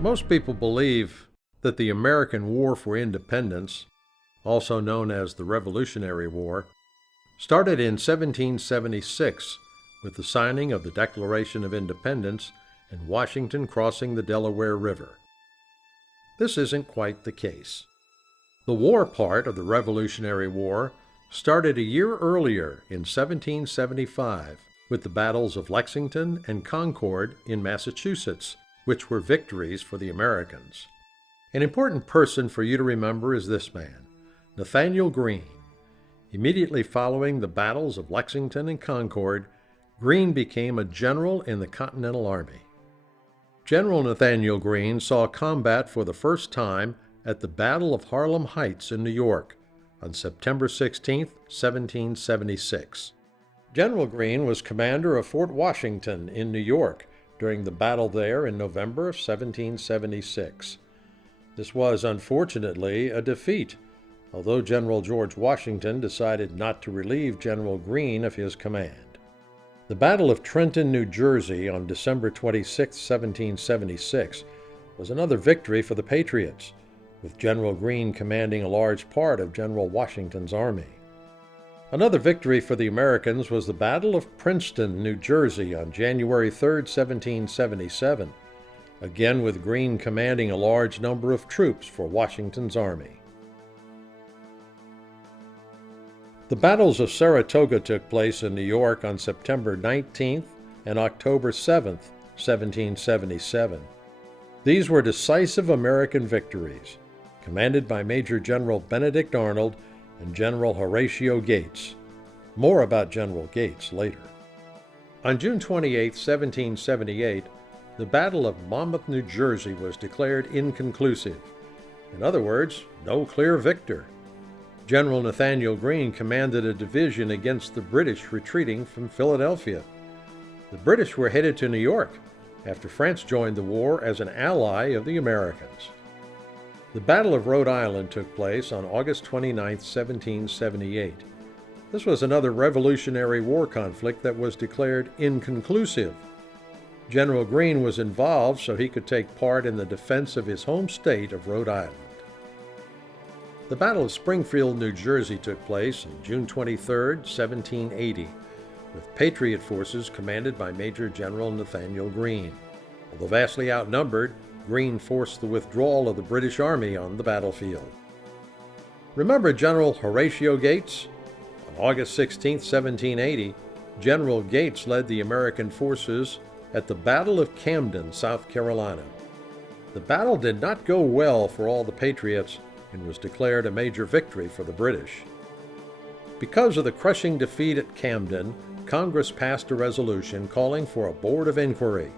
Most people believe that the American War for Independence, also known as the Revolutionary War, started in 1776 with the signing of the Declaration of Independence and Washington crossing the Delaware River. This isn't quite the case. The war part of the Revolutionary War started a year earlier in 1775 with the battles of Lexington and Concord in Massachusetts, which were victories for the Americans. An important person for you to remember is this man, Nathanael Greene. Immediately following the battles of Lexington and Concord, Greene became a general in the Continental Army. General Nathanael Greene saw combat for the first time at the Battle of Harlem Heights in New York on September 16, 1776. General Greene was commander of Fort Washington in New York during the battle there in November of 1776. This was, unfortunately, a defeat, although General George Washington decided not to relieve General Greene of his command. The Battle of Trenton, New Jersey on December 26, 1776 was another victory for the Patriots, with General Greene commanding a large part of General Washington's army. Another victory for the Americans was the Battle of Princeton, New Jersey on January 3, 1777, again with Greene commanding a large number of troops for Washington's army. The battles of Saratoga took place in New York on September 19th and October 7th, 1777. These were decisive American victories, commanded by Major General Benedict Arnold and General Horatio Gates. More about General Gates later. On June 28, 1778, the Battle of Monmouth, New Jersey was declared inconclusive. In other words, no clear victor. General Nathanael Greene commanded a division against the British retreating from Philadelphia. The British were headed to New York after France joined the war as an ally of the Americans. The Battle of Rhode Island took place on August 29, 1778. This was another Revolutionary War conflict that was declared inconclusive. General Greene was involved so he could take part in the defense of his home state of Rhode Island. The Battle of Springfield, New Jersey took place on June 23, 1780, with Patriot forces commanded by Major General Nathanael Greene. Although vastly outnumbered, Greene forced the withdrawal of the British Army on the battlefield. Remember General Horatio Gates? On August 16, 1780, General Gates led the American forces at the Battle of Camden, South Carolina. The battle did not go well for all the Patriots and was declared a major victory for the British. Because of the crushing defeat at Camden, Congress passed a resolution calling for a board of inquiry.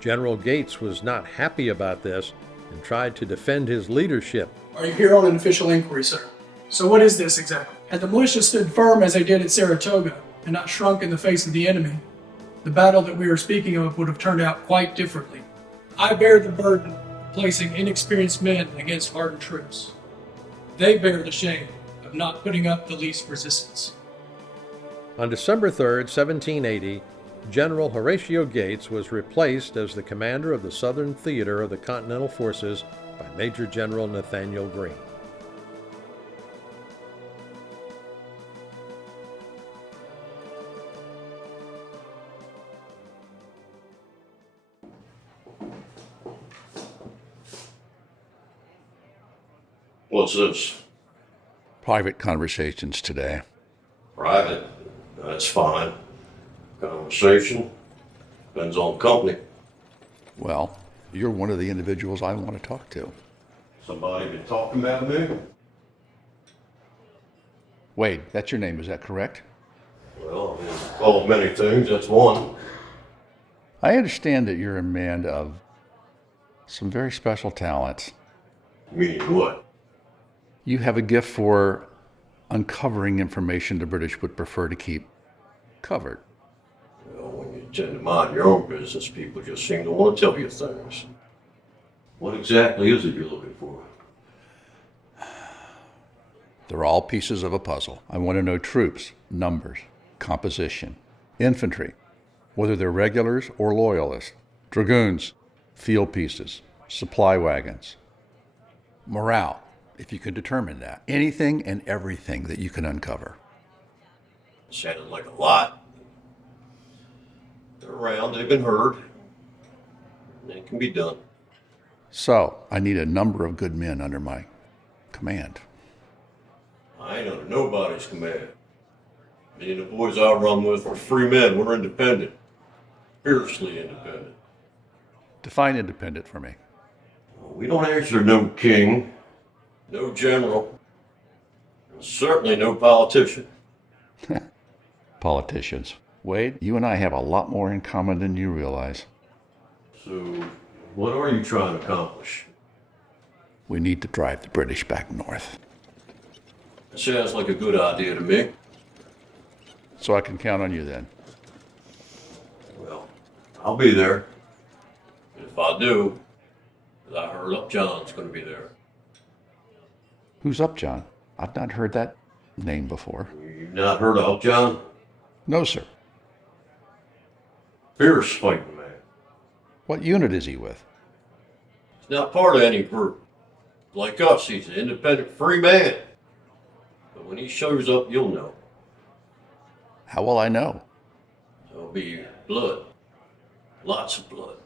General Gates was not happy about this and tried to defend his leadership. Are you here on an official inquiry, sir? So what is this exactly? Had the militia stood firm as they did at Saratoga and not shrunk in the face of the enemy, the battle that we are speaking of would have turned out quite differently. I bear the burden of placing inexperienced men against hardened troops. They bear the shame of not putting up the least resistance. On December 3, 1780, General Horatio Gates was replaced as the commander of the Southern Theater of the Continental Forces by Major General Nathanael Greene. What's this? Private conversations today. Private? That's fine. Conversation? Depends on the company. Well, you're one of the individuals I want to talk to. Somebody been talking about me? Wade, that's your name, is that correct? Well, I've been called many things, that's one. I understand that you're a man of some very special talents. Meaning what? You have a gift for uncovering information the British would prefer to keep covered. Well, when you tend to mind your own business, people just seem to want to tell you things. What exactly is it you're looking for? They're all pieces of a puzzle. I want to know troops, numbers, composition, infantry, whether they're regulars or loyalists, dragoons, field pieces, supply wagons, morale, if you can determine that. Anything and everything that you can uncover. Sounded like a lot. They're around, they've been heard. It can be done. So, I need a number of good men under my command. I ain't under nobody's command. Me and the boys I run with are free men. We're independent. Fiercely independent. Define independent for me. We don't answer to no king, no general, and certainly no politician. Politicians. Wade, you and I have a lot more in common than you realize. So, what are you trying to accomplish? We need to drive the British back north. That sounds like a good idea to me. So I can count on you then. Well, I'll be there. And if I do, I heard Upjohn's going to be there. Who's Upjohn? I've not heard that name before. You've not heard of Upjohn? No, sir. Fierce fighting man. What unit is he with? He's not part of any group. Like us, he's an independent free man. But when he shows up, you'll know. How will I know? There'll be blood. Lots of blood.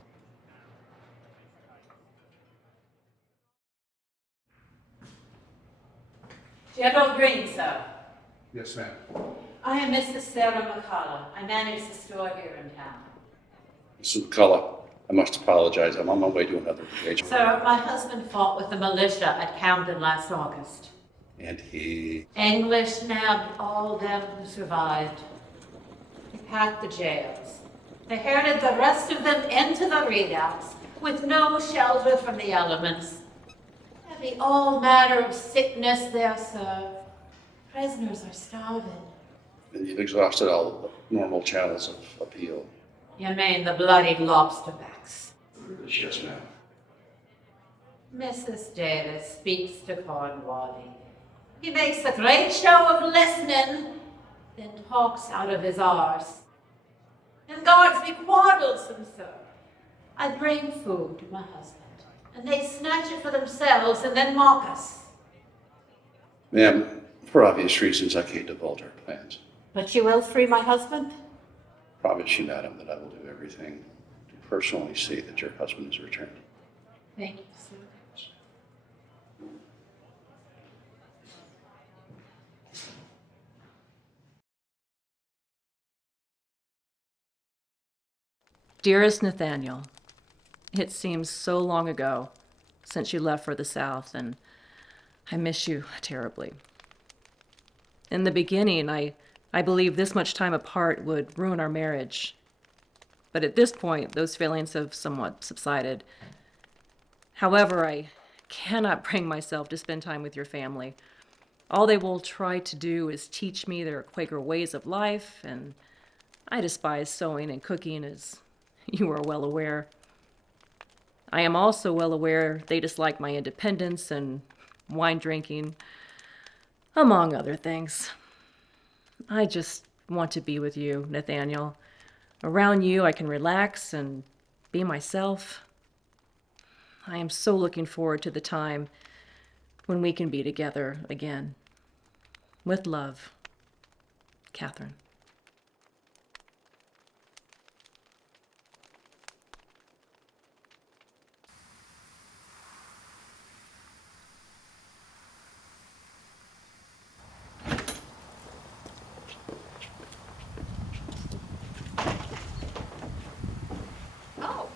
General Greene, sir. Yes, ma'am. I am Mrs. Sarah McCullough. I manage the store here in town. Mrs. McCullough, I must apologize. I'm on my way to another engagement. Sir, my husband fought with the militia at Camden last August. And he... English nabbed all them who survived. They packed the jails. They herded the rest of them into the redoubts with no shelter from the elements. There be all manner of sickness there, sir. Prisoners are starving. And you've exhausted all the normal channels of appeal. You mean the bloody lobster backs? Yes, ma'am. Mrs. Davis speaks to Cornwallis. He makes a great show of listening, then talks out of his arse. And guards be quarrelsome, sir. I bring food to my husband, and they snatch it for themselves and then mock us. Ma'am, for obvious reasons, I can't divulge our plans. But you will free my husband? Promise you, madam, that I will do everything to personally see that your husband is returned. Thank you, sir. Dearest Nathaniel, it seems so long ago since you left for the South, and I miss you terribly. In the beginning, I believed this much time apart would ruin our marriage. But at this point, those feelings have somewhat subsided. However, I cannot bring myself to spend time with your family. All they will try to do is teach me their Quaker ways of life, and I despise sewing and cooking, as you are well aware. I am also well aware they dislike my independence and wine drinking, among other things. I just want to be with you, Nathaniel. Around you, I can relax and be myself. I am so looking forward to the time when we can be together again. With love, Catherine. Oh.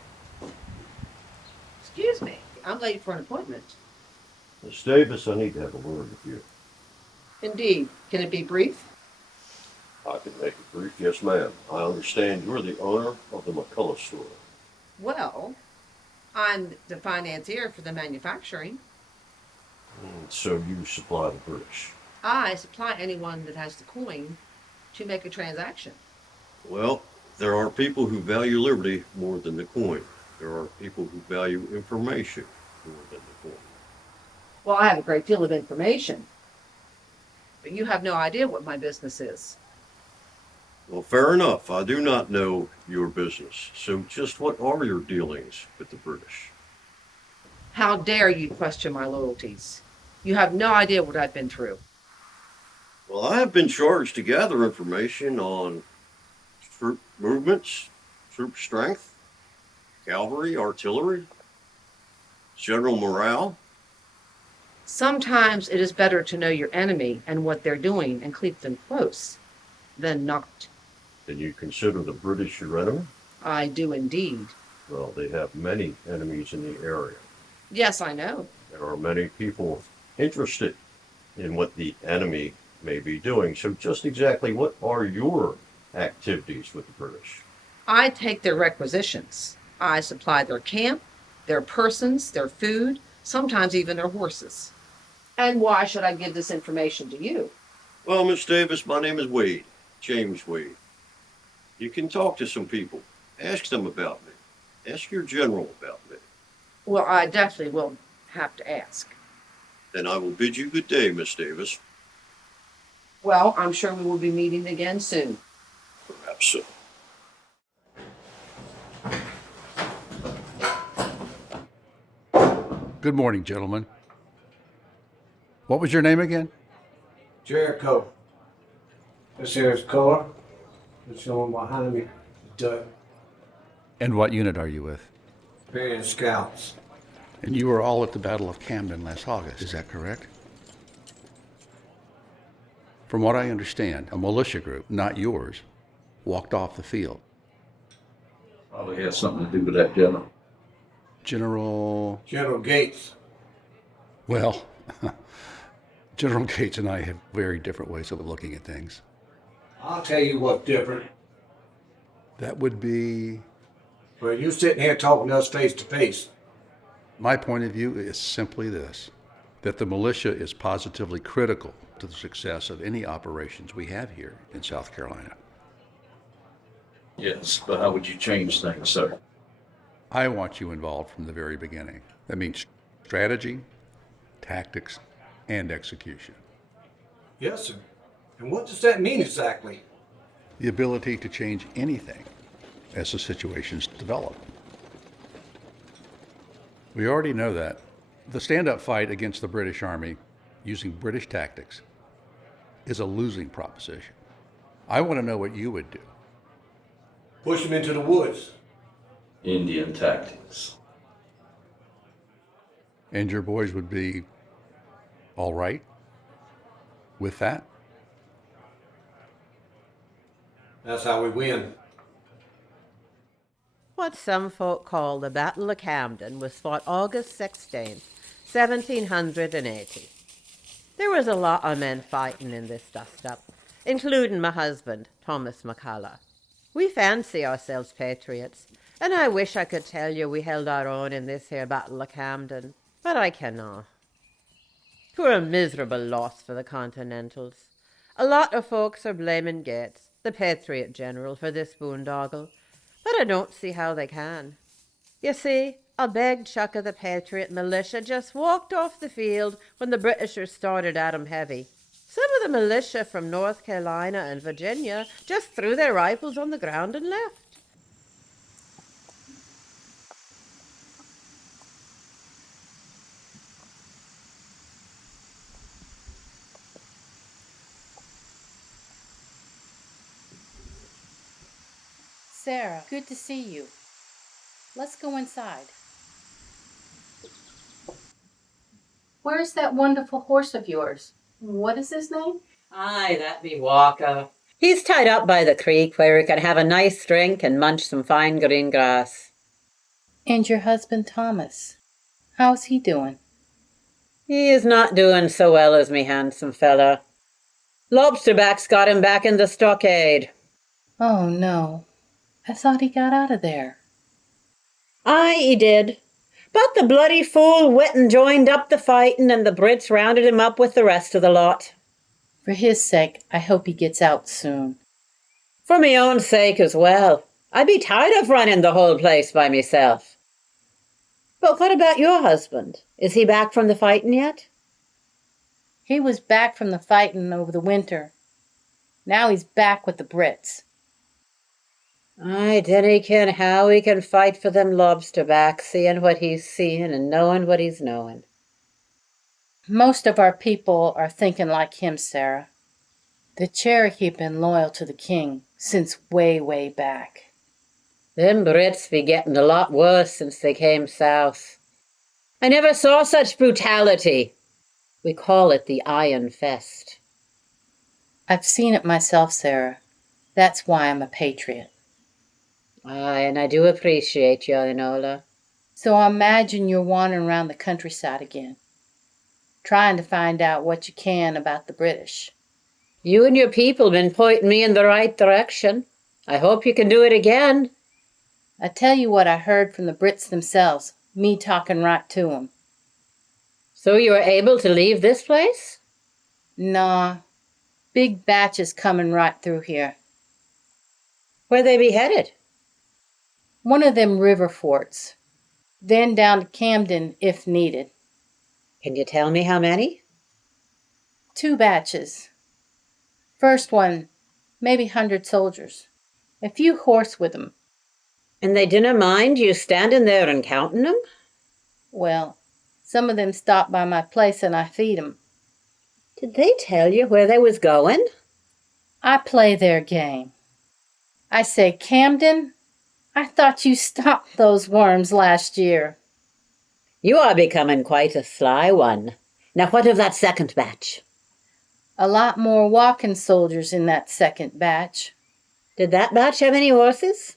Excuse me. I'm late for an appointment. Miss Davis, I need to have a word with you. Indeed. Can it be brief? I can make it brief, yes, ma'am. I understand you're the owner of the McCullough store. Well, I'm the financier for the manufacturing. So you supply the British. I supply anyone that has the coin to make a transaction. Well, there are people who value liberty more than the coin. There are people who value information more than the coin. Well, I have a great deal of information, but you have no idea what my business is. Well, fair enough. I do not know your business. So just what are your dealings with the British? How dare you question my loyalties? You have no idea what I've been through. Well, I have been charged to gather information on troop movements, troop strength, cavalry, artillery, general morale. Sometimes it is better to know your enemy and what they're doing and keep them close than not. Then you consider the British your enemy? I do indeed. Well, they have many enemies in the area. Yes, I know. There are many people interested in what the enemy may be doing. So just exactly what are your activities with the British? I take their requisitions. I supply their camp, their persons, their food, sometimes even their horses. And why should I give this information to you? Well, Miss Davis, my name is Wade, James Wade. You can talk to some people. Ask them about me. Ask your general about me. Well, I definitely will have to ask. Then I will bid you good day, Miss Davis. Well, I'm sure we will be meeting again soon. Perhaps so. Good morning, gentlemen. What was your name again? Jericho. This here is Cora. This one behind me, Doug. And what unit are you with? Band Scouts. And you were all at the Battle of Camden last August, is that correct? From what I understand, a militia group, not yours, walked off the field. Probably has something to do with that, General. General Gates. Well, General Gates and I have very different ways of looking at things. I'll tell you what's different. That would be... Well, you sitting here talking to us face to face. My point of view is simply this, that the militia is positively critical to the success of any operations we have here in South Carolina. Yes, but how would you change things, sir? I want you involved from the very beginning. That means strategy, tactics, and execution. Yes, sir. And what does that mean exactly? The ability to change anything as the situations develop. We already know that. The stand-up fight against the British Army using British tactics is a losing proposition. I want to know what you would do. Push them into the woods. Indian tactics. And your boys would be all right with that? That's how we win. What some folk call the Battle of Camden was fought August 16th, 1780. There was a lot of men fighting in this dust-up, including my husband, Thomas McCullough. We fancy ourselves patriots, and I wish I could tell you we held our own in this here Battle of Camden, but I cannot. 'Twere a miserable loss for the Continentals. A lot of folks are blaming Gates, the Patriot general, for this boondoggle, but I don't see how they can. You see, a big chuck of the Patriot militia just walked off the field when the Britishers started at 'em heavy. Some of the militia from North Carolina and Virginia just threw their rifles on the ground and left. Sarah, good to see you. Let's go inside. Where's that wonderful horse of yours? What is his name? Aye, that be Walker. He's tied up by the creek where he can have a nice drink and munch some fine green grass. And your husband Thomas, how's he doing? He is not doing so well as me handsome fella. Lobsterback's got him back in the stockade. Oh, no. I thought he got out of there. Aye, he did. But the bloody fool went and joined up the fighting, and the Brits rounded him up with the rest of the lot. For his sake, I hope he gets out soon. For me own sake as well. I be tired of running the whole place by myself. But what about your husband? Is he back from the fighting yet? He was back from the fighting over the winter. Now he's back with the Brits. I dinna ken how he can fight for them lobster back, seeing what he's seeing and knowing what he's knowing. Most of our people are thinking like him, Sarah. The Cherokee been loyal to the king since way, way back. Them Brits be getting a lot worse since they came south. I never saw such brutality. We call it the Iron Fest. I've seen it myself, Sarah. That's why I'm a patriot. Aye, and I do appreciate you, Enola. So I imagine you're wandering around the countryside again, trying to find out what you can about the British. You and your people been pointing me in the right direction. I hope you can do it again. I tell you what I heard from the Brits themselves, me talking right to them. So you were able to leave this place? Nah, big batches coming right through here. Where they be headed? One of them river forts, then down to Camden if needed. Can you tell me how many? 2 batches. First one, maybe 100 soldiers. A few horse with them. And they dinna mind you standing there and counting them? Well, some of them stop by my place and I feed them. Did they tell you where they was going? I play their game. I say, Camden, I thought you stopped those worms last year. You are becoming quite a sly one. Now what of that second batch? A lot more walking soldiers in that second batch. Did that batch have any horses?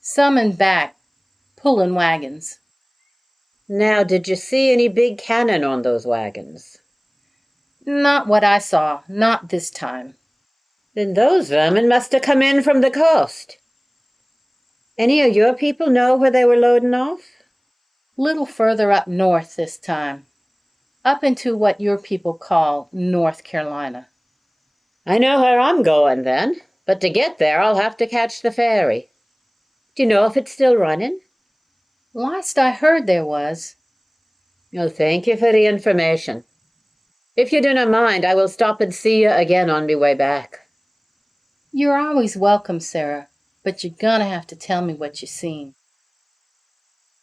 Some in back, pulling wagons. Now, did you see any big cannon on those wagons? Not what I saw, not this time. Then those vermin must have come in from the coast. Any of your people know where they were loading off? Little further up north this time. Up into what your people call North Carolina. I know where I'm going then, but to get there I'll have to catch the ferry. Do you know if it's still running? Last I heard there was. Well, thank you for the information. If you do not mind, I will stop and see you again on me way back. You're always welcome, Sarah, but you're gonna have to tell me what you seen.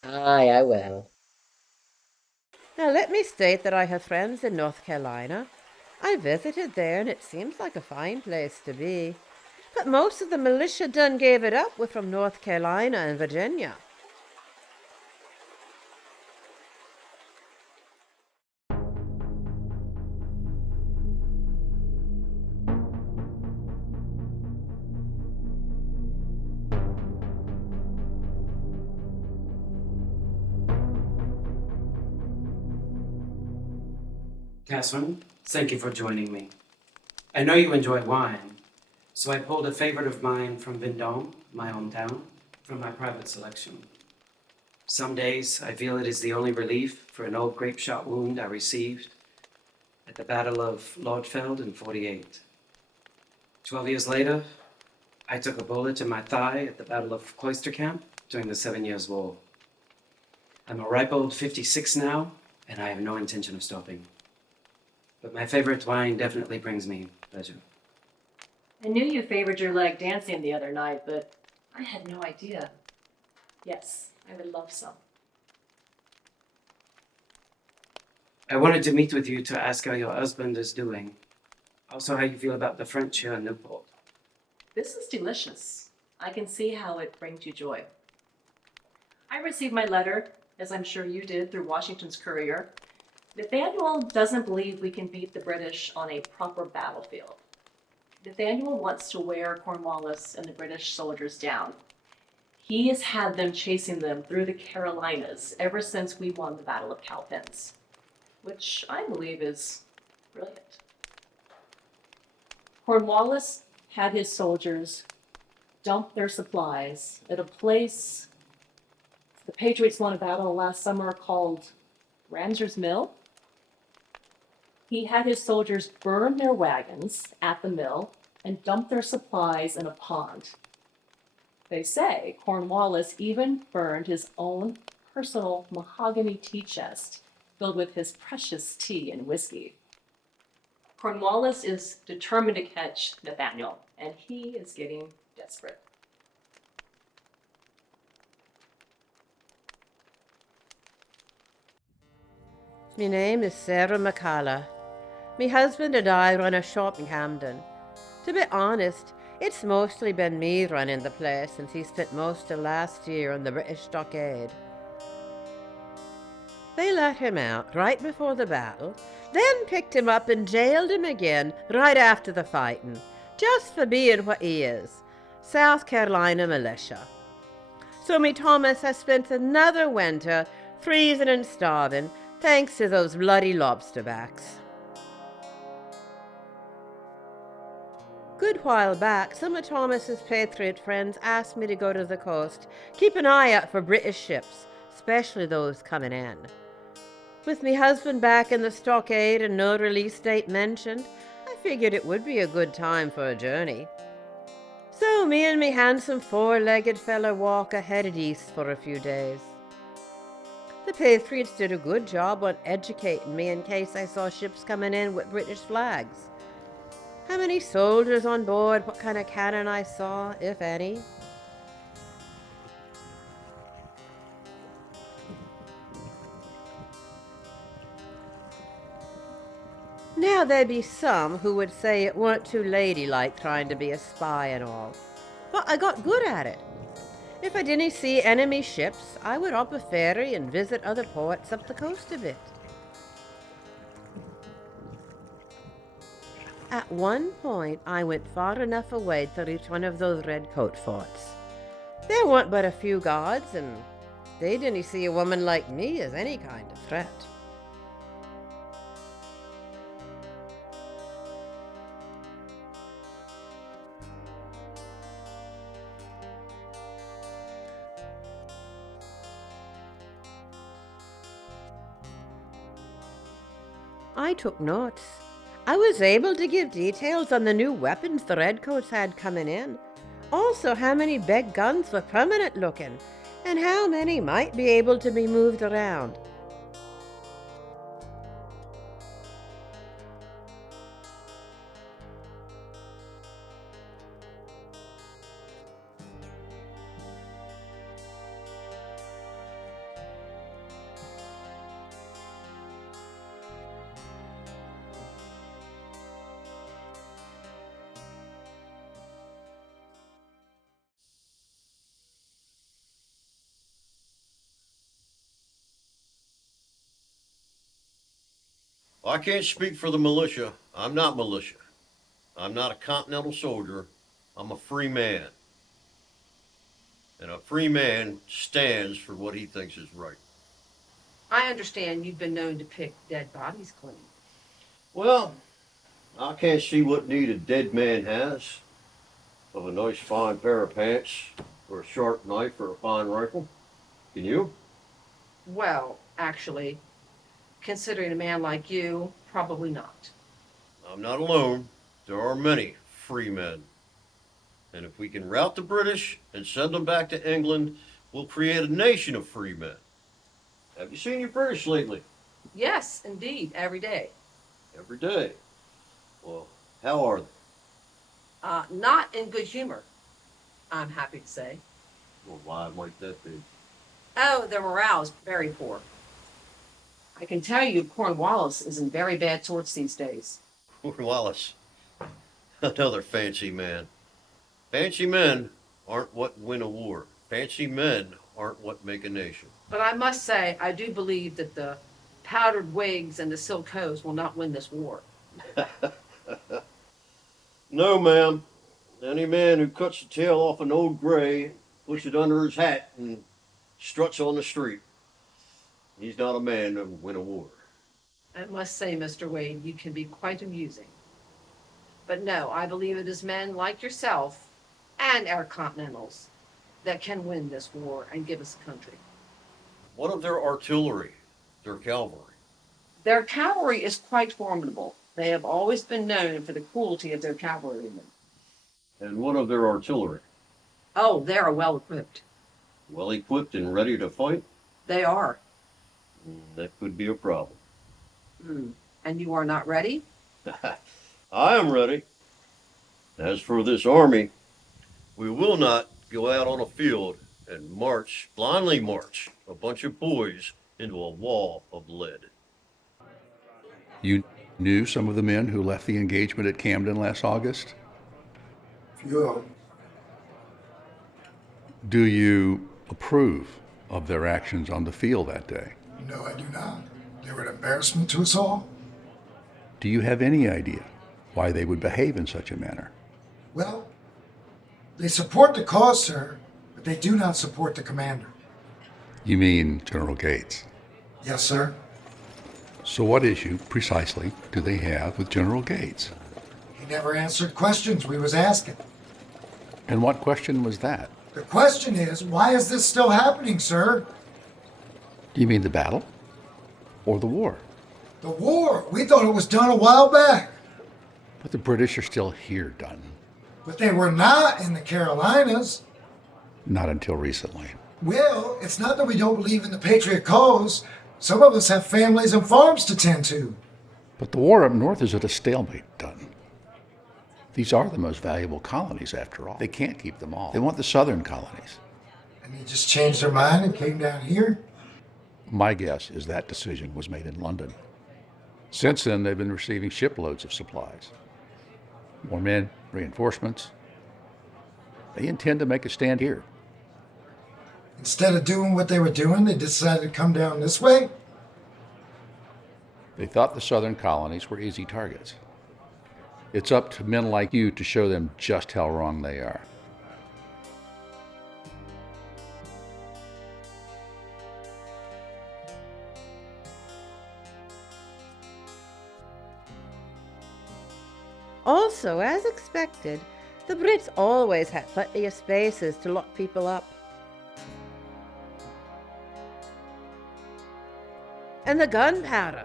Aye, I will. Now let me state that I have friends in North Carolina. I visited there and it seems like a fine place to be. But most of the militia done gave it up were from North Carolina and Virginia. Catherine, thank you for joining me. I know you enjoy wine, so I pulled a favorite of mine from Vendôme, my hometown, from my private selection. Some days I feel it is the only relief for an old grape shot wound I received at the Battle of Lordfeld in '48. 12 years later, I took a bullet in my thigh at the Battle of Cloister Camp during the 7 Years' War. I'm a ripe old 56 now, and I have no intention of stopping. But my favorite wine definitely brings me pleasure. I knew you favored your leg dancing the other night, but I had no idea. Yes, I would love some. I wanted to meet with you to ask how your husband is doing. Also, how you feel about the French here in Newport. This is delicious. I can see how it brings you joy. I received my letter, as I'm sure you did, through Washington's courier. Nathaniel doesn't believe we can beat the British on a proper battlefield. Nathaniel wants to wear Cornwallis and the British soldiers down. He has had them chasing them through the Carolinas ever since we won the Battle of Cowpens, which I believe is brilliant. Cornwallis had his soldiers dump their supplies at a place the Patriots won a battle last summer called Ramser's Mill. He had his soldiers burn their wagons at the mill and dump their supplies in a pond. They say Cornwallis even burned his own personal mahogany tea chest filled with his precious tea and whiskey. Cornwallis is determined to catch Nathaniel, and he is getting desperate. Me name is Sarah McCullough. Me husband and I run a shop in Camden. To be honest, it's mostly been me running the place since he spent most of last year on the British stockade. They let him out right before the battle, then picked him up and jailed him again right after the fighting, just for being what he is, South Carolina militia. So me Thomas has spent another winter freezing and starving thanks to those bloody lobster backs. Good while back, some of Thomas's Patriot friends asked me to go to the coast, keep an eye out for British ships, especially those coming in. With me husband back in the stockade and no release date mentioned, I figured it would be a good time for a journey. So me and me handsome four-legged fella walker headed east for a few days. The Patriots did a good job on educating me in case I saw ships coming in with British flags. How many soldiers on board, what kind of cannon I saw, if any. Now there be some who would say it weren't too ladylike trying to be a spy and all. But I got good at it. If I didn't see enemy ships, I would hop a ferry and visit other ports up the coast a bit. At one point, I went far enough away to reach one of those redcoat forts. There weren't but a few guards, and they didn't see a woman like me as any kind of threat. I took notes. I was able to give details on the new weapons the redcoats had coming in. Also how many big guns were permanent looking, and how many might be able to be moved around. I can't speak for the militia. I'm not militia. I'm not a Continental soldier. I'm a free man. And a free man stands for what he thinks is right. I understand you've been known to pick dead bodies clean. Well, I can't see what need a dead man has of a nice fine pair of pants or a sharp knife or a fine rifle. Can you? Well, actually, considering a man like you, probably not. I'm not alone. There are many free men. And if we can rout the British and send them back to England, we'll create a nation of free men. Have you seen your British lately? Yes, indeed, every day. Every day. Well, how are they? Not in good humor, I'm happy to say. Well, why might that be? Oh, their morale is very poor. I can tell you Cornwallis is in very bad sorts these days. Cornwallis. Another fancy man. Fancy men aren't what win a war. Fancy men aren't what make a nation. But I must say, I do believe that the powdered wigs and the silk hose will not win this war. No, ma'am. Any man who cuts the tail off an old gray, puts it under his hat, and struts on the street, he's not a man to win a war. I must say, Mr. Wade, you can be quite amusing. But no, I believe it is men like yourself and our Continentals that can win this war and give us a country. What of their artillery, their cavalry? Their cavalry is quite formidable. They have always been known for the cruelty of their cavalrymen. And what of their artillery? Oh, they are well equipped. Well equipped and ready to fight? They are. That could be a problem. And you are not ready? I am ready. As for this army, we will not go out on a field and blindly march a bunch of boys into a wall of lead. You knew some of the men who left the engagement at Camden last August? Few of them. Do you approve of their actions on the field that day? No, I do not. They were an embarrassment to us all. Do you have any idea why they would behave in such a manner? Well, they support the cause, sir, but they do not support the commander. You mean General Gates? Yes, sir. So what issue, precisely, do they have with General Gates? He never answered questions we was asking. And what question was that? The question is, why is this still happening, sir? Do you mean the battle? Or the war? The war. We thought it was done a while back. But the British are still here, Dunn. But they were not in the Carolinas. Not until recently. Well, it's not that we don't believe in the Patriot cause. Some of us have families and farms to tend to. But the war up north is at a stalemate, Dunn. These are the most valuable colonies, after all. They can't keep them all. They want the southern colonies. And they just changed their mind and came down here? My guess is that decision was made in London. Since then, they've been receiving shiploads of supplies. More men, reinforcements. They intend to make a stand here. Instead of doing what they were doing, they decided to come down this way? They thought the southern colonies were easy targets. It's up to men like you to show them just how wrong they are. Also, as expected, the Brits always had plenty of spaces to lock people up. And the gunpowder.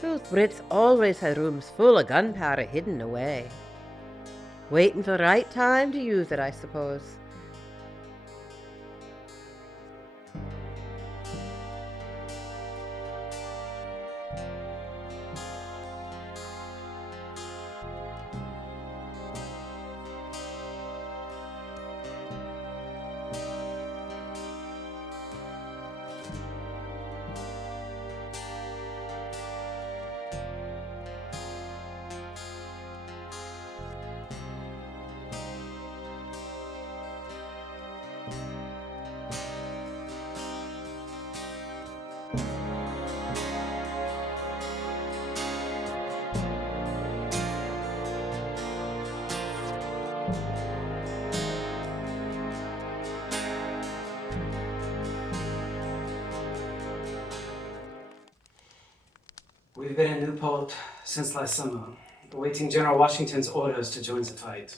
Those Brits always had rooms full of gunpowder hidden away. Waiting for the right time to use it, I suppose. We've been in Newport since last summer, awaiting General Washington's orders to join the fight.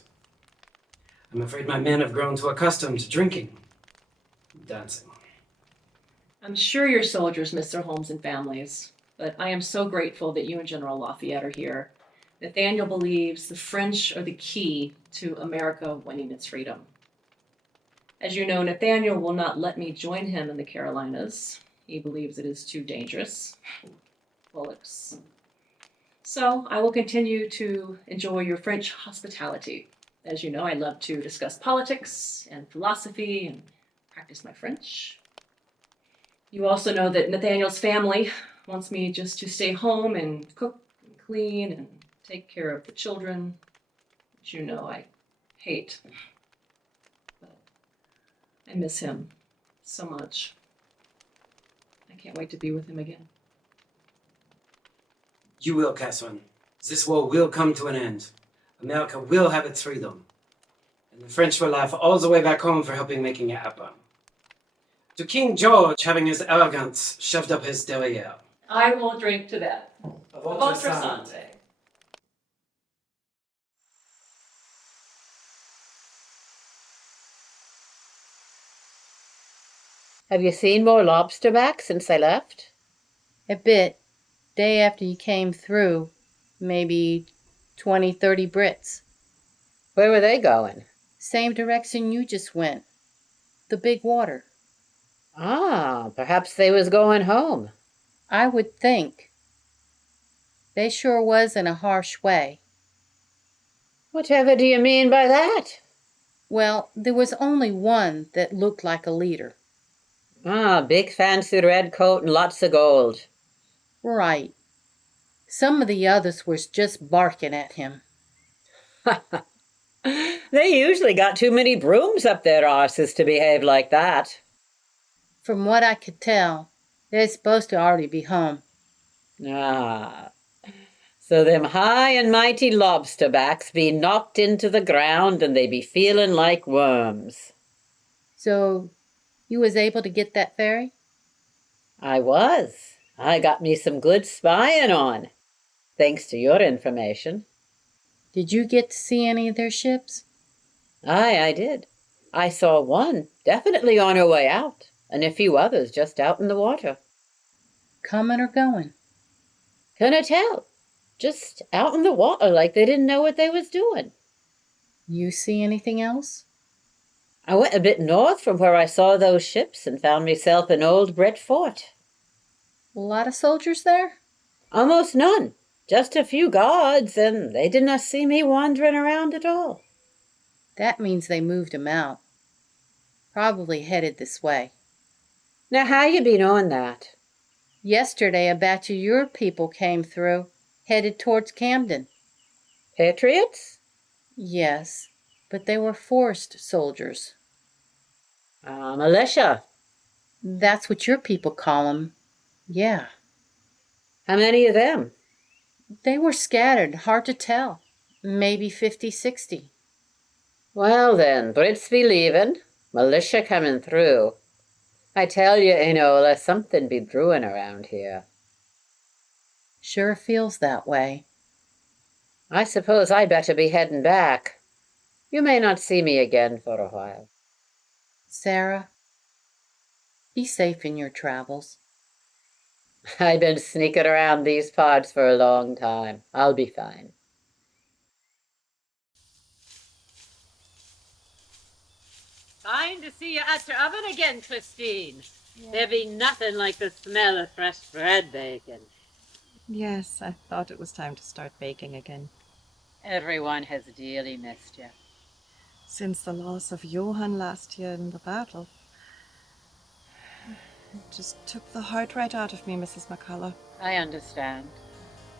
I'm afraid my men have grown too accustomed to drinking and dancing. I'm sure your soldiers miss their homes and families, but I am so grateful that you and General Lafayette are here. Nathaniel believes the French are the key to America winning its freedom. As you know, Nathaniel will not let me join him in the Carolinas. He believes it is too dangerous. Bullocks. So I will continue to enjoy your French hospitality. As you know, I love to discuss politics and philosophy and practice my French. You also know that Nathaniel's family wants me just to stay home and cook and clean and take care of the children, which you know I hate. But I miss him so much. I can't wait to be with him again. You will, Catherine. This war will come to an end. America will have its freedom. And the French will laugh all the way back home for helping making it happen. To King George having his arrogance shoved up his derriere. I will drink to that. A Votre santé. Have you seen more lobsterback since I left? A bit. Day after you came through, maybe 20, 30 Brits. Where were they going? Same direction you just went. The big water. Ah, perhaps they was going home. I would think. They sure was in a harsh way. Whatever do you mean by that? Well, there was only one that looked like a leader. Ah, big fancy red coat and lots of gold. Right. Some of the others was just barking at him. They usually got too many brooms up their arses to behave like that. From what I could tell, they're supposed to already be home. Ah, so them high and mighty lobster backs be knocked into the ground and they be feeling like worms. So, you was able to get that ferry? I was. I got me some good spying on, thanks to your information. Did you get to see any of their ships? Aye, I did. I saw one definitely on her way out, and a few others just out in the water. Coming or going? Couldn't tell. Just out in the water like they didn't know what they was doing. You see anything else? I went a bit north from where I saw those ships and found myself in Old Brett Fort. A lot of soldiers there? Almost none. Just a few guards, and they did not see me wandering around at all. That means they moved him out. Probably headed this way. Now, how you be knowing that? Yesterday, a batch of your people came through, headed towards Camden. Patriots? Yes, but they were forced soldiers. Militia. That's what your people call them. Yeah. How many of them? They were scattered, hard to tell. Maybe 50, 60. Well then, Brits be leaving, militia coming through. I tell you, Enola, something be brewing around here. Sure feels that way. I suppose I better be heading back. You may not see me again for a while. Sarah, be safe in your travels. I've been sneaking around these parts for a long time. I'll be fine. Fine to see you at your oven again, Christine. Yeah. There be nothing like the smell of fresh bread baking. Yes, I thought it was time to start baking again. Everyone has dearly missed you. Since the loss of Johann last year in the battle, it just took the heart right out of me, Mrs. McCullough. I understand.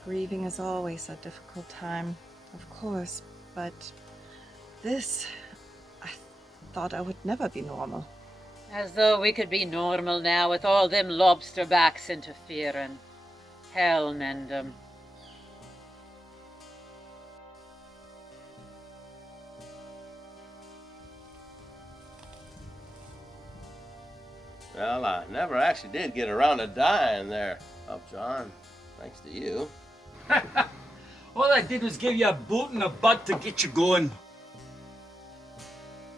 Grieving is always a difficult time, of course, but this, I thought I would never be normal. As though we could be normal now with all them lobster backs interfering. Hell mend 'em. Well, I never actually did get around to dying there, Upjohn, thanks to you. All I did was give you a boot in the butt to get you going.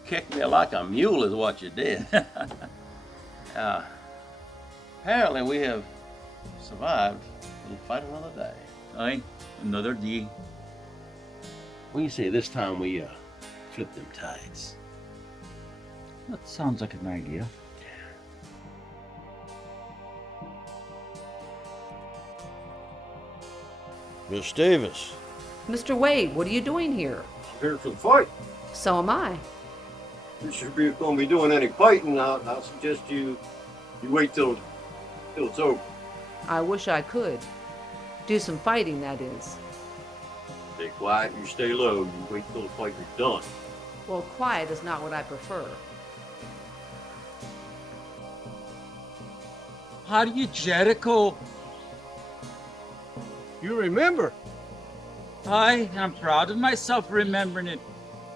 Kicked me like a mule is what you did. Apparently we have survived. We'll fight another day. Aye, another day. What do you say this time we flip them tides? That sounds like an idea. Miss Davis. Mr. Wade, what are you doing here? I'm here for the fight. So am I. If you're going to be doing any fighting, I'll suggest you wait till it's over. I wish I could. Do some fighting, that is. Stay quiet, you stay low, you wait till the fight is done. Well, quiet is not what I prefer. How do you, Jericho? You remember? Aye, I'm proud of myself for remembering it.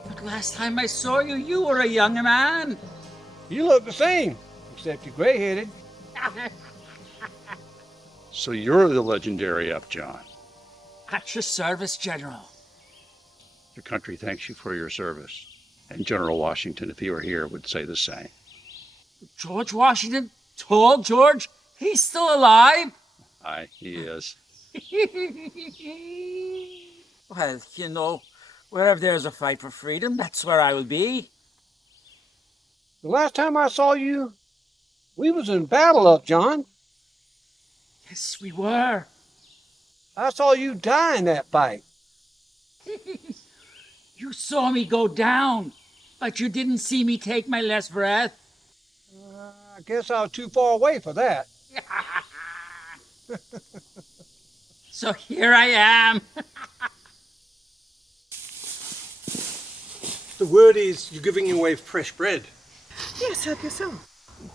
But last time I saw you, you were a young man. You look the same, except you're gray-headed. So you're the legendary Upjohn. At your service, General. The country thanks you for your service. And General Washington, if he were here, would say the same. George Washington? Tall George? He's still alive? Aye, he is. Well, you know, wherever there's a fight for freedom, that's where I will be. The last time I saw you, we was in battle, Upjohn. Yes, we were. I saw you die in that fight. You saw me go down, but you didn't see me take my last breath. I guess I was too far away for that. So here I am. The word is you're giving away fresh bread. Yes, help yourself.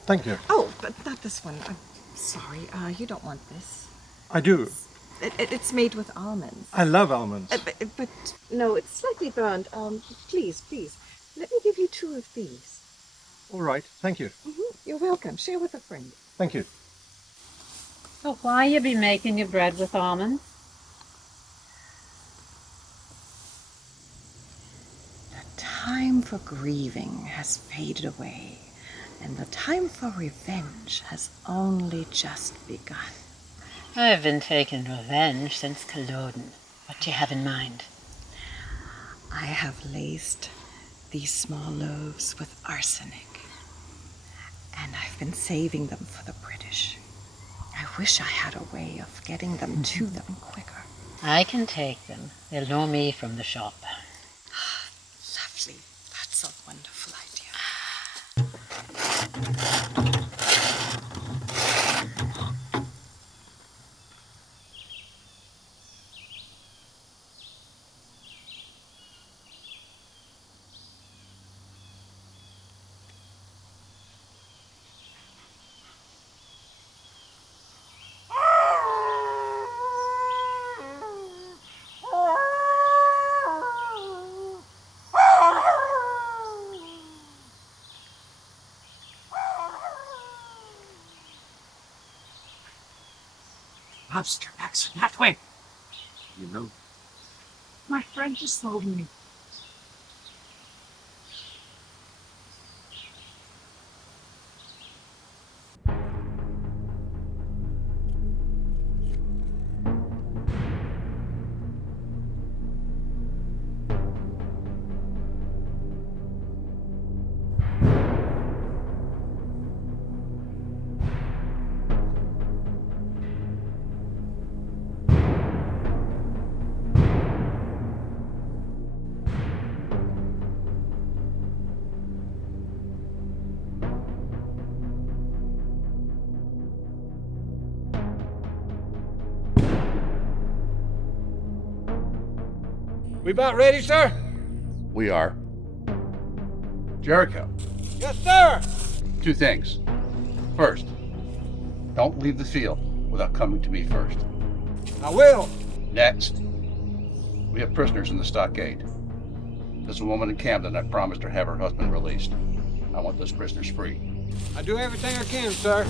Thank you. Oh, but not this one. I'm sorry. You don't want this. I do. It's made with almonds. I love almonds. But no, it's slightly burned. Please, please, let me give you 2 of these. All right, thank you. You're welcome. Share with a friend. Thank you. So why you be making your bread with almonds? The time for grieving has faded away, and the time for revenge has only just begun. I've been taking revenge since Culloden. What do you have in mind? I have laced these small loaves with arsenic, and I've been saving them for the British. I wish I had a way of getting them to them quicker. I can take them. They'll know me from the shop. Lovely. That's a wonderful idea. Lobster backs that way. You know, My friend just told me. We about ready, sir? We are. Jericho, Yes, sir. 2 things. First, don't leave the field without coming to me first. I will. Next, we have prisoners in the stockade. There's a woman in Camden I promised her have her husband released. I want those prisoners free. I do everything I can, sir.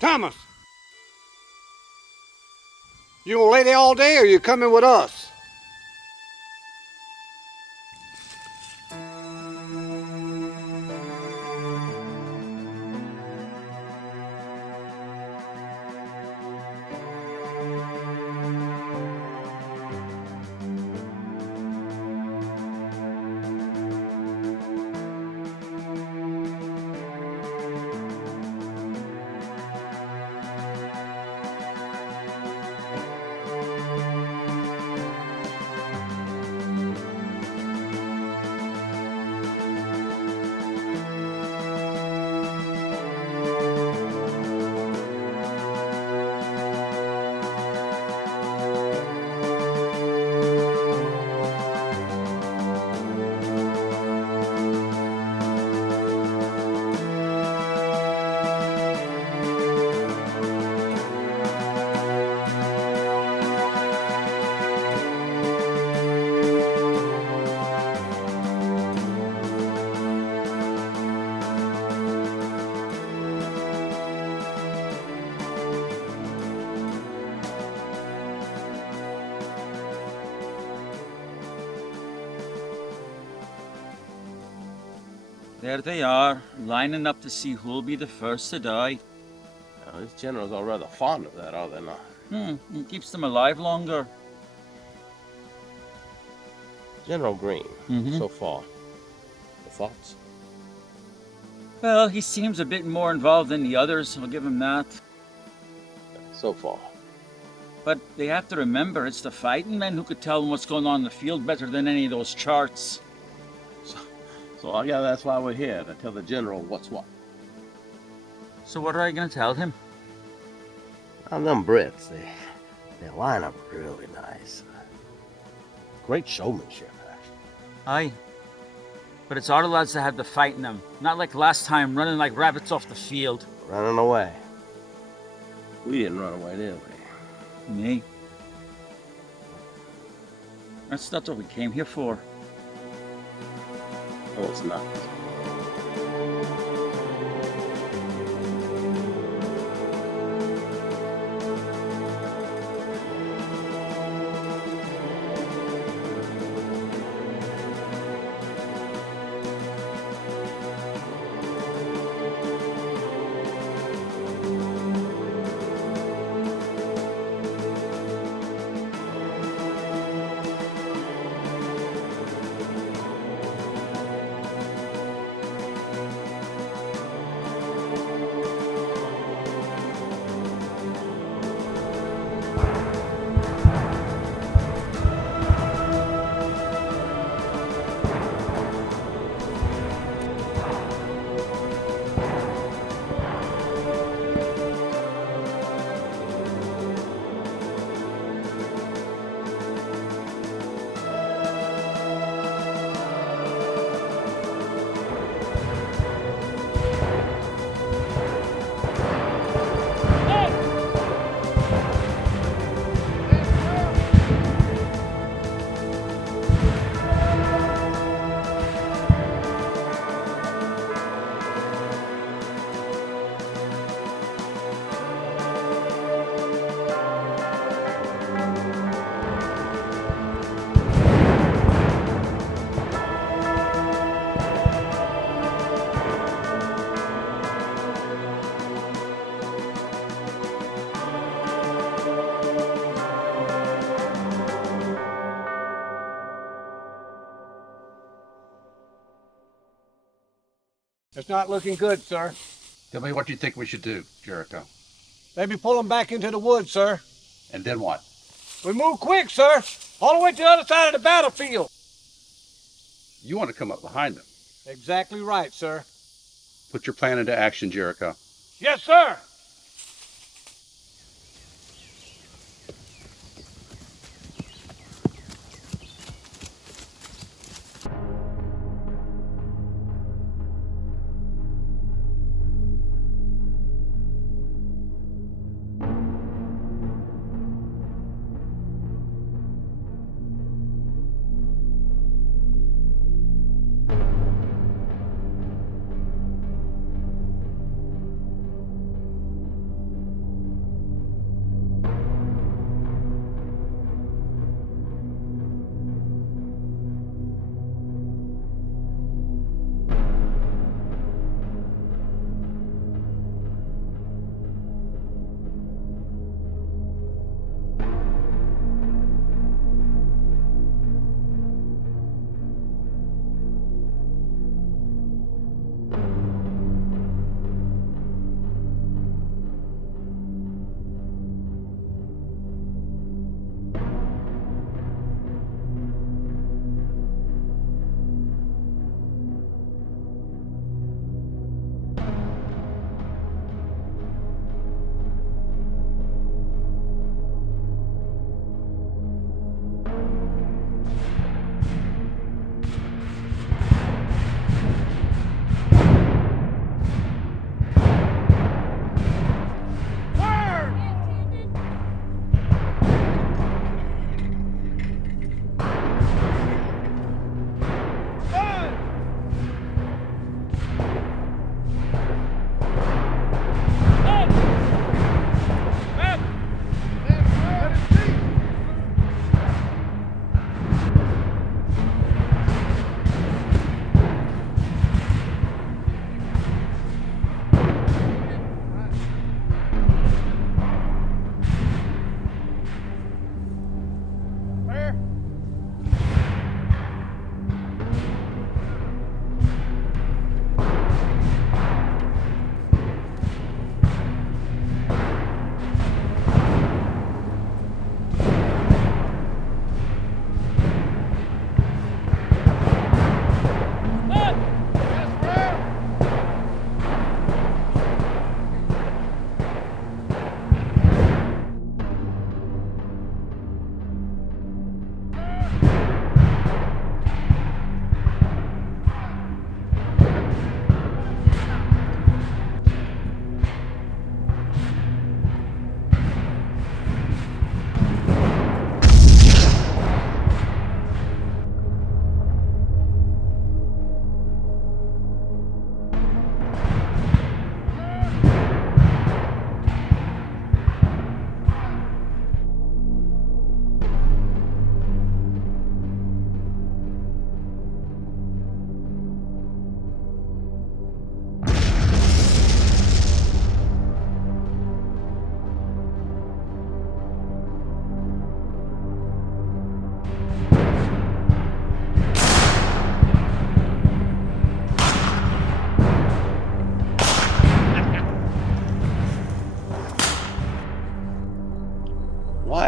Thomas, you gonna lay there all day or you coming with us? There they are, lining up to see who'll be the first to die. Now, these generals are rather fond of that, are they not? It keeps them alive longer. General Greene, so far. The thoughts? Well, he seems a bit more involved than the others, I'll give him that. So far. But they have to remember, it's the fighting men who could tell them what's going on in the field better than any of those charts. So I guess that's why we're here, to tell the general what's what. So what are you going to tell him? Now, them Brits, they line up really nice. Great showmanship, actually. Aye. But it's our lads that have the fight in them. Not like last time, running like rabbits off the field. Running away. We didn't run away, did we? Me. That's not what we came here for. No, it's not. It's not looking good, sir. Tell me what you think we should do, Jericho. Maybe pull them back into the woods, sir. And then what? We move quick, sir. All the way to the other side of the battlefield. You want to come up behind them. Exactly right, sir. Put your plan into action, Jericho. Yes, sir.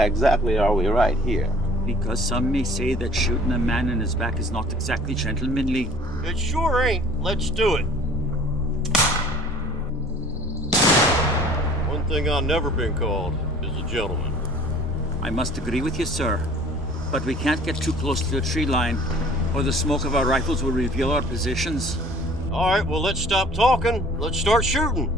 exactly are we right here? Because some may say that shooting a man in his back is not exactly gentlemanly. It sure ain't. Let's do it. One thing I've never been called is a gentleman. I must agree with you, sir. But we can't get too close to the tree line, or the smoke of our rifles will reveal our positions. All right, well, let's stop talking. Let's start shooting.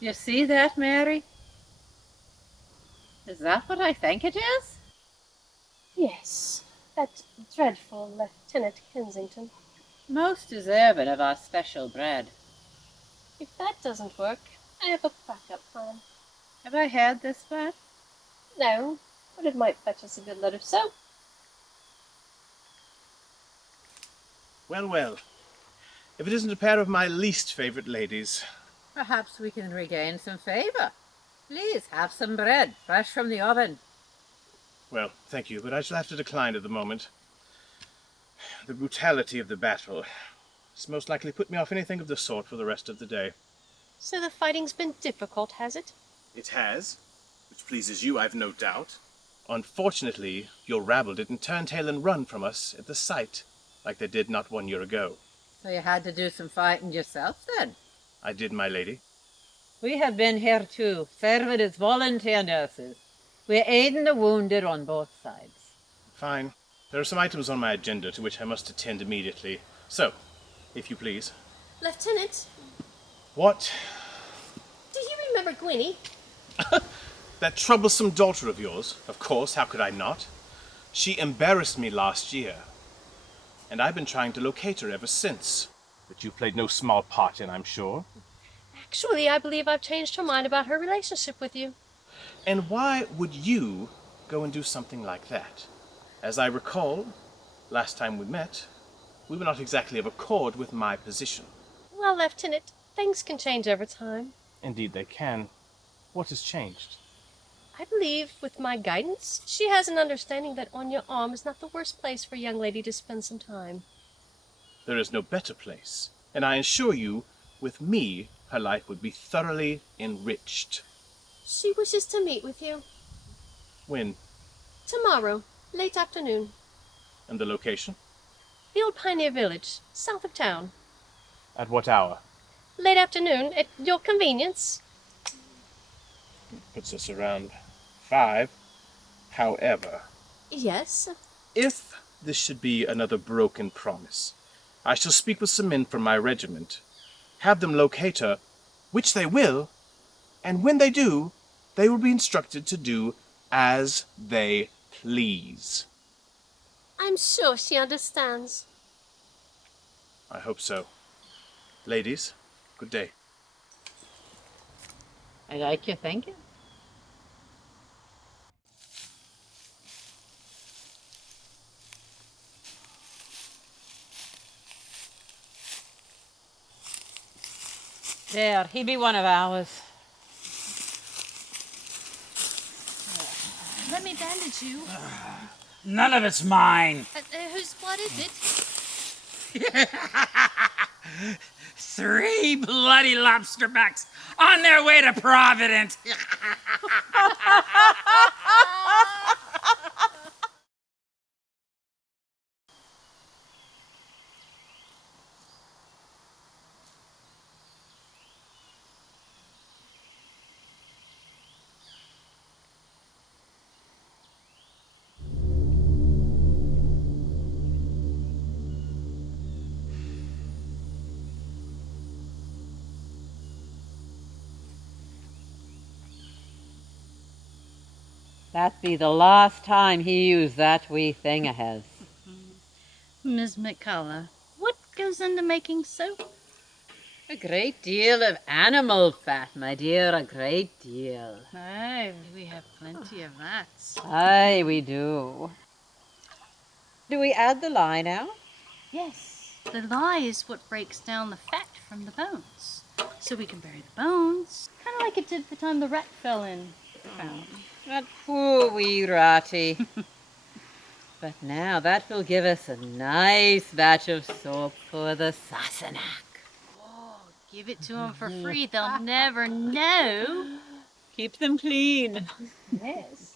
You see that, Mary? Is that what I think it is? Yes, that dreadful Lieutenant Kensington. Most deserving of our special bread. If that doesn't work, I have a backup plan. Have I heard this bad? No, but it might fetch us a good load of soap. Well, well. If it isn't a pair of my least favourite ladies. Perhaps we can regain some favour. Please have some bread, fresh from the oven. Well, thank you, but I shall have to decline at the moment. The brutality of the battle has most likely put me off anything of the sort for the rest of the day. So the fighting's been difficult, has it? It has, which pleases you, I've no doubt. Unfortunately, your rabble didn't turn tail and run from us at the sight, like they did not 1 year ago. So you had to do some fighting yourself, then? I did, my lady. We have been here too, serving as volunteer nurses. We're aiding the wounded on both sides. Fine. There are some items on my agenda to which I must attend immediately. So, if you please. Lieutenant, What? do you remember Gwynnie? That troublesome daughter of yours, of course, how could I not? She embarrassed me last year, and I've been trying to locate her ever since. That you played no small part in, I'm sure. Actually, I believe I've changed her mind about her relationship with you. And why would you go and do something like that? As I recall, last time we met, we were not exactly of accord with my position. Well, Lieutenant, things can change over time. Indeed they can. What has changed? I believe, with my guidance, she has an understanding that on your arm is not the worst place for a young lady to spend some time. There is no better place, and I assure you, with me, her life would be thoroughly enriched. She wishes to meet with you. When? Tomorrow, late afternoon. And the location? The old pioneer village, south of town. At what hour? Late afternoon, at your convenience. Puts us around 5. However, Yes. if this should be another broken promise, I shall speak with some men from my regiment, have them locate her, which they will, and when they do, they will be instructed to do as they please. I'm sure she understands. I hope so. Ladies, good day. I like your thinking. There, he be one of ours. Let me bandage you. None of it's mine. Whose blood is it? 3 bloody lobsterbacks on their way to Providence. That be the last time he used that wee thing of his. Miss McCullough, what goes into making soap? A great deal of animal fat, my dear, a great deal. Aye, we have plenty of that. Aye, we do. Do we add the lye now? Yes, the lye is what breaks down the fat from the bones. So we can bury the bones, kind of like it did the time the rat fell in the ground. That poor wee ratty. But now that will give us a nice batch of soap for the Sassenach. Oh, give it to them for free. They'll never know. Keep them clean. Yes.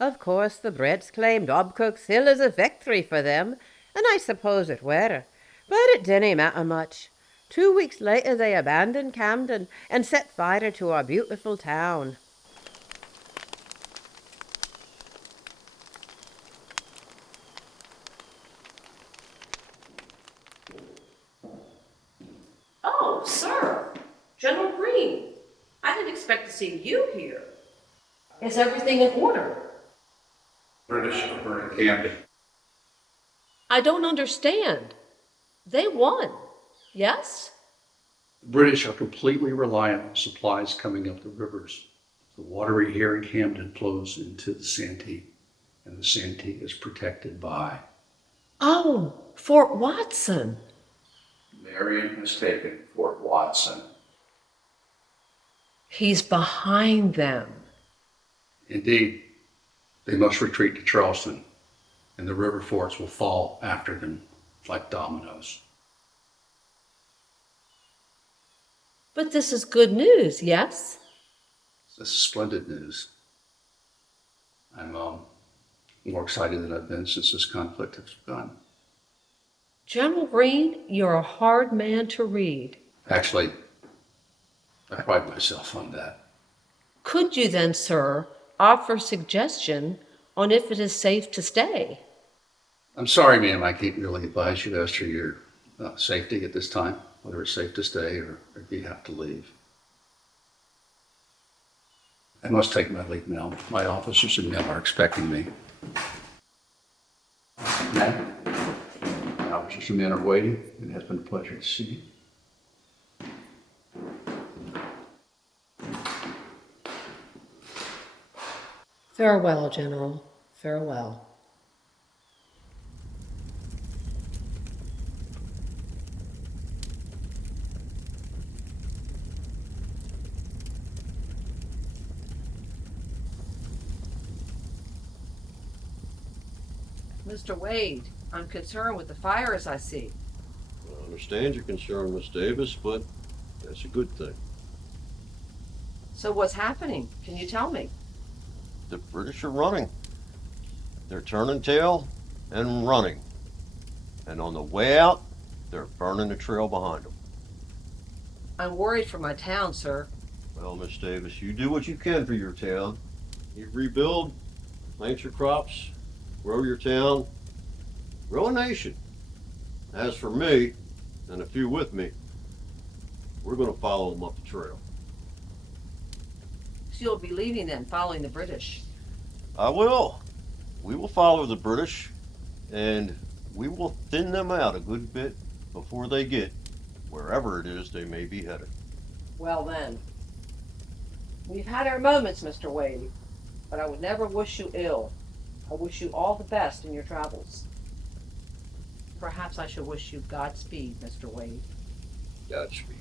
Of course, the Brits claimed HOBKIRK'S Hill as a victory for them, and I suppose it were. But it didn't matter much. 2 weeks later they abandoned Camden and set fire to our beautiful town. see you here. Is everything in order? British are burning Camden. I don't understand. They won, yes? The British are completely reliant on supplies coming up the rivers. The water we here in Camden flows into the Santee, and the Santee is protected by. Oh, Fort Watson. Marion has taken Fort Watson. He's behind them. Indeed, they must retreat to Charleston, and the river forts will fall after them like dominoes. But this is good news, yes? This is splendid news. I'm more excited than I've been since this conflict has begun. General Greene, you're a hard man to read. Actually, I pride myself on that. Could you then, sir, offer a suggestion on if it is safe to stay? I'm sorry, ma'am, I can't really advise you as to your safety at this time, whether it's safe to stay or if you have to leave. I must take my leave now. My officers and men are expecting me. Ma'am, my officers and men are waiting. It has been a pleasure to see you. Farewell, General. Farewell. Mr. Wade, I'm concerned with the fires I see. I understand your concern, Miss Davis, but that's a good thing. So what's happening? Can you tell me? The British are running. They're turning tail and running. And on the way out, they're burning the trail behind them. I'm worried for my town, sir. Well, Miss Davis, you do what you can for your town. You rebuild, plant your crops, grow your town, grow a nation. As for me, and a few with me, we're going to follow them up the trail. So you'll be leaving then, following the British. I will. We will follow the British, and we will thin them out a good bit before they get wherever it is they may be headed. Well then, we've had our moments, Mr. Wade, but I would never wish you ill. I wish you all the best in your travels. Perhaps I should wish you Godspeed, Mr. Wade. Godspeed.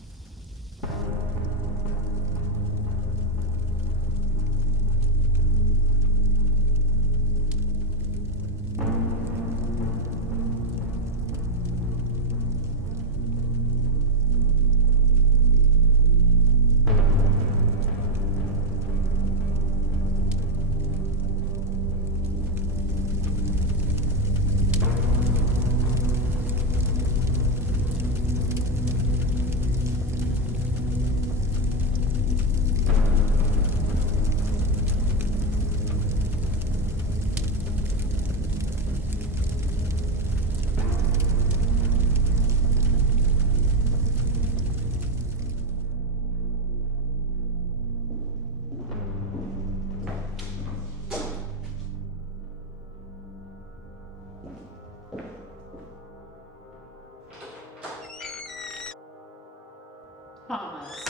Thomas,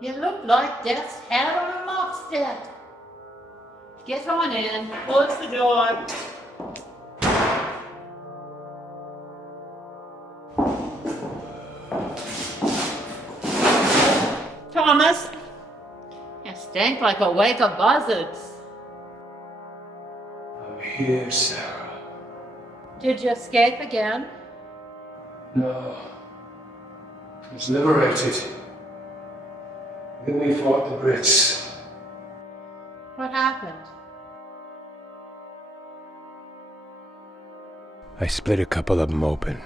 you look like death's head on a mop set. Get on in, close the door. Thomas, you stink like a wake of buzzards. I'm here, Sarah. Did you escape again? No. I was liberated. Then we fought the Brits. What happened? I split a couple of them open.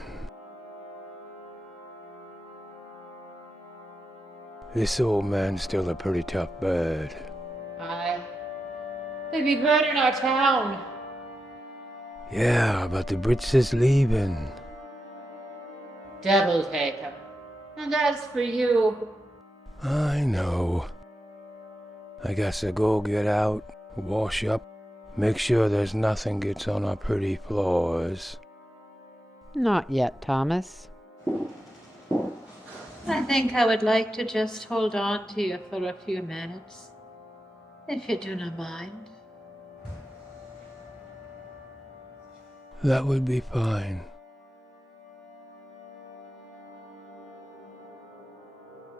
This old man's still a pretty tough bird. Aye. They be burning our town. Yeah, but the Brits is leaving. Devil take 'em. And as for you, I know. I guess I go get out, wash up, make sure there's nothing gets on our pretty floors. Not yet, Thomas. I think I would like to just hold on to you for a few minutes, if you do not mind. That would be fine.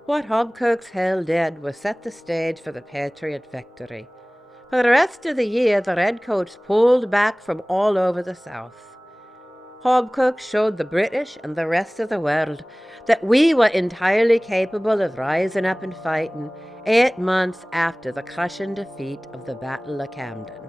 What Hobkirk's Hill did was set the stage for the Patriot victory. For the rest of the year, the Redcoats pulled back from all over the South. Hobkirk showed the British and the rest of the world that we were entirely capable of rising up and fighting 8 months after the crushing defeat of the Battle of Camden.